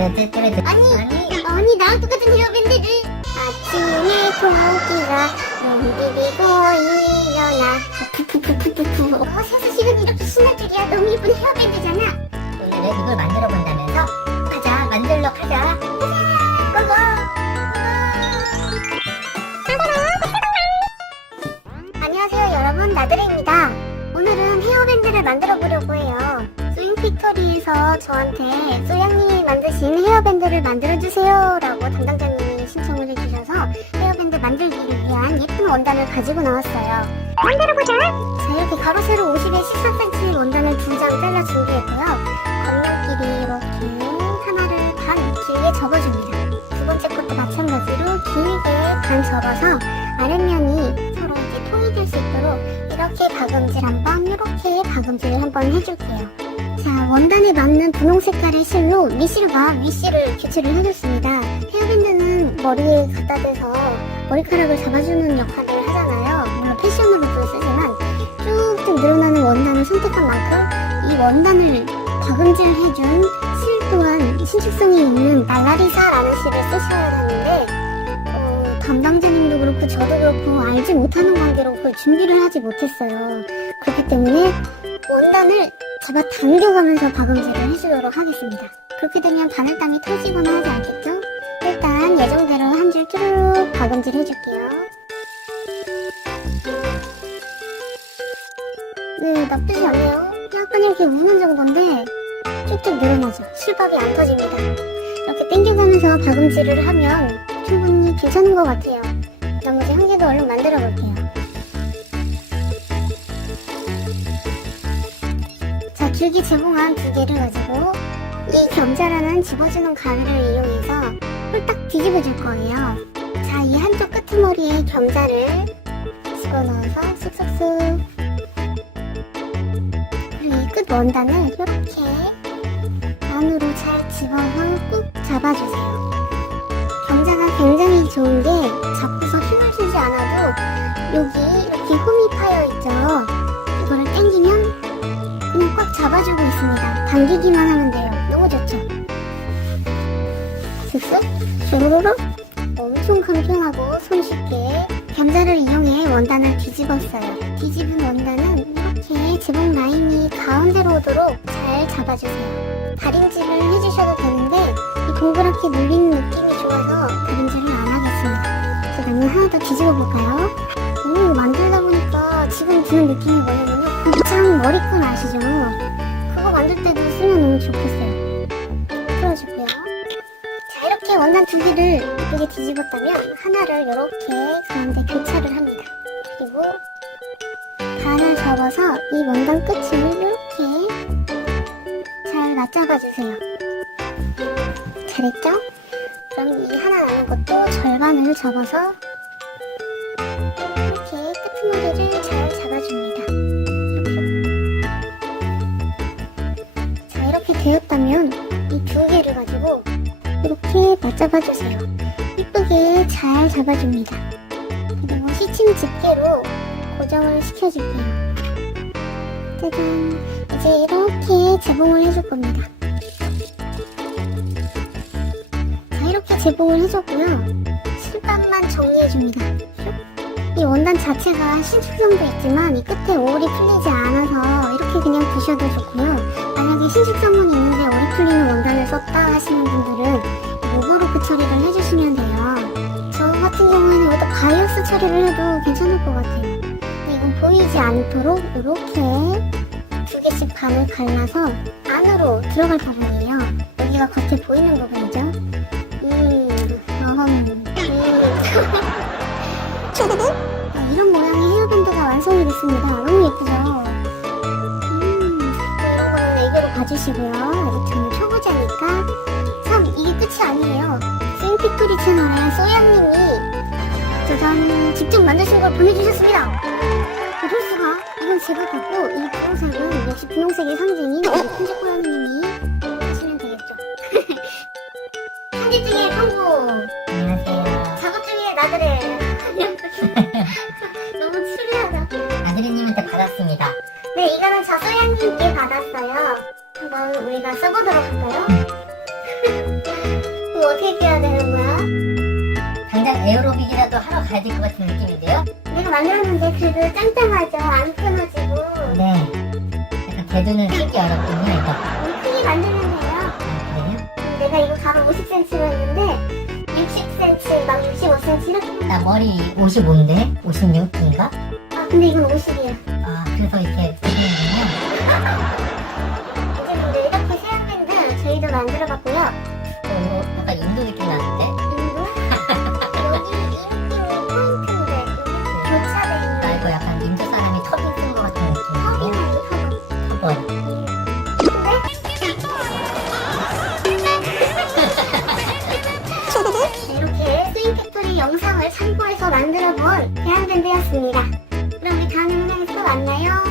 뚜루뚜 뚜루뚜 아니, 아니, 나랑 똑같은 헤어밴드를. 아침에 토끼가 눈 비비고 일어나. 푸푸푸푸푸푸. 어, 세상 시간 이렇게 신날 줄이야. 너무 예쁜 헤어밴드잖아. 오늘은 이걸 만들어 본다면서 가자 만들러 가자 고고 안녕하세요 여러분 나들이입니다 오늘은 헤어밴드를 만들어 보려고 해요 스윙 픽토리에서 저한테 소양님 이 만드신 헤어밴드를 만들어주세요 라고 담당자님이 신청을 해주셔서 헤어밴드 만들기를 위한 예쁜 원단을 가지고 나왔어요. 만들어보자! 자 이렇게 가로 세로 50에 13cm 원단을 두 장 잘라 준비했고요. 겉면끼리 이렇게 하나를 반 길게 접어줍니다. 두 번째 것도 마찬가지로 길게 반 접어서 아랫면이 서로 이제 통이 될 수 있도록 이렇게 박음질 한번 이렇게 박음질을 한번 해줄게요 자 원단에 맞는 분홍 색깔의 실로 밑실과 윗실을 교체를 해줬습니다 헤어밴드는 머리에 갖다 대서 머리카락을 잡아주는 역할을 하잖아요 물론 패션으로도 쓰지만 쭉쭉 늘어나는 원단을 선택한 만큼 이 원단을 박음질해준 실 또한 신축성이 있는 날라리사라는 실을 쓰셔야 하는데 어, 담당자님도 그렇고 저도 그렇고 알지 못하는 관계로 그걸 준비를 하지 못했어요. 그렇기 때문에 원단을 잡아 당겨가면서 박음질을 해주도록 하겠습니다. 그렇게 되면 바늘땀이 터지거나 하지 않겠죠? 일단 예정대로 한 줄 쭈르륵 박음질 해줄게요. 네, 나쁘지 않네요. 약간 이렇게 우는 정도인데 쭉쭉 늘어나죠. 실밥이 안 터집니다. 이렇게 당겨가면서 박음질을 하면 충분히 괜찮은 것 같아요. 나머지 한 개도 얼른 만들어 볼게요. 길게 제공한 두 개를 가지고 이 겸자라는 집어주는 가위를 이용해서 홀딱 뒤집어 줄 거예요. 자, 이 한쪽 끄트머리에 겸자를 집어넣어서 쑥쑥쑥 그리고 이 끝 원단을 이렇게 안으로 잘 집어서 꾹 잡아주세요. 경자가 굉장히 좋은 게 잡고서 힘을 주지 않아도 여기 잡아주고 있습니다. 당기기만 하면 돼요. 너무 좋죠? 슥슥 슈루루루 엄청 간편하고 손쉽게 겸자를 이용해 원단을 뒤집었어요. 뒤집은 원단은 이렇게 지붕 라인이 가운데로 오도록 잘 잡아주세요. 다림질을 해주셔도 되는데 이 동그랗게 눌리는 느낌이 좋아서 다림질을 안 하겠습니다. 그래서 하나 더 뒤집어 볼까요? 오 만들다 보니까 지금 드는 느낌이 뭐냐면요. 곱창 머리끈 아시죠? 만들 때도 쓰면 너무 좋겠어요. 풀어주고요. 자 이렇게 원단 두 개를 예쁘게 뒤집었다면 하나를 이렇게 가운데 교차를 합니다. 그리고 반을 접어서 이 원단 끝을 이렇게 잘 맞잡아주세요. 잘했죠? 그럼 이 하나 남은 것도 절반을 접어서 이렇게 끄트머리를 되었다면 이 두 개를 가지고 이렇게 맞잡아주세요. 이쁘게 잘 잡아줍니다. 그리고 시침 집게로 고정을 시켜줄게요. 짜잔. 이제 이렇게 재봉을 해줄 겁니다. 자, 이렇게 재봉을 해줬고요. 실밥만 정리해줍니다. 이 원단 자체가 신축성도 있지만 이 끝에 오리 풀리지 않아서 이렇게 그냥 두셔도 좋고요. 만약에 신축성은 있는데 오리 풀리는 원단을 썼다 하시는 분들은 로고로크 처리를 해주시면 돼요. 저 같은 경우에는 여기다 바이오스 처리를 해도 괜찮을 것 같아요. 근데 이건 보이지 않도록 이렇게 두 개씩 반을 갈라서 안으로 들어갈 부분이에요. 여기가 겉에 보이는 부분이죠. 음, 어흠, 음. 자, 이런 모양의 헤어밴드가 완성이 됐습니다. 너무 예쁘죠? 음, 봐주시고요. 저는 초보자니까. 참, 이게 끝이 아니에요. 스윙픽토리 채널에 소양님이 짜잔, 직접 만드신 걸 보내주셨습니다. 이럴 수가? 이건 제가 갖고 이 분홍색은 역시 분홍색의 상징인 우리 편집 고양이님이 하시면 되겠죠. 편집 중에 평고, 안녕하세요 작업 중에 나들의 너무 추리하다. 아드리님한테 받았습니다 네, 이거는 저소양님께 받았어요. 한번 우리가 써보도록 할까요? 어떻게 해야 되는 거야? 당장 에어로빅이라도 하러 가야 될 것 같은 느낌인데요? 내가 만들었는데 그래도 짱짱하죠? 안 끊어지고. 네. 약간 대두는 쓰기 어렵군요, 이거. 우리 크게 만들면 돼요. 아, 그래요? 내가 이거 가로 50cm로 했는데 60cm, 막 65cm 이렇게. 나 머리 55인데? 56인가? 아 근데 이건 50이에요. 아, 그래서 이렇게 되는군요. 세안밴드 저희도 만들어봤고요. 어, 약간 인도 느낌 나는데? 인도 여기 이 느낌이 포인트인데 여기 교차돼 나 있는 이거 약간 인도 사람이 터빙 쓴것 같은 느낌인데? 터빈 터번. 네, 이렇게 스윙 팩토리 영상을 참고해서 만들어본 대한밴드였습니다. 그럼 우리 다음 영상에서 또 만나요.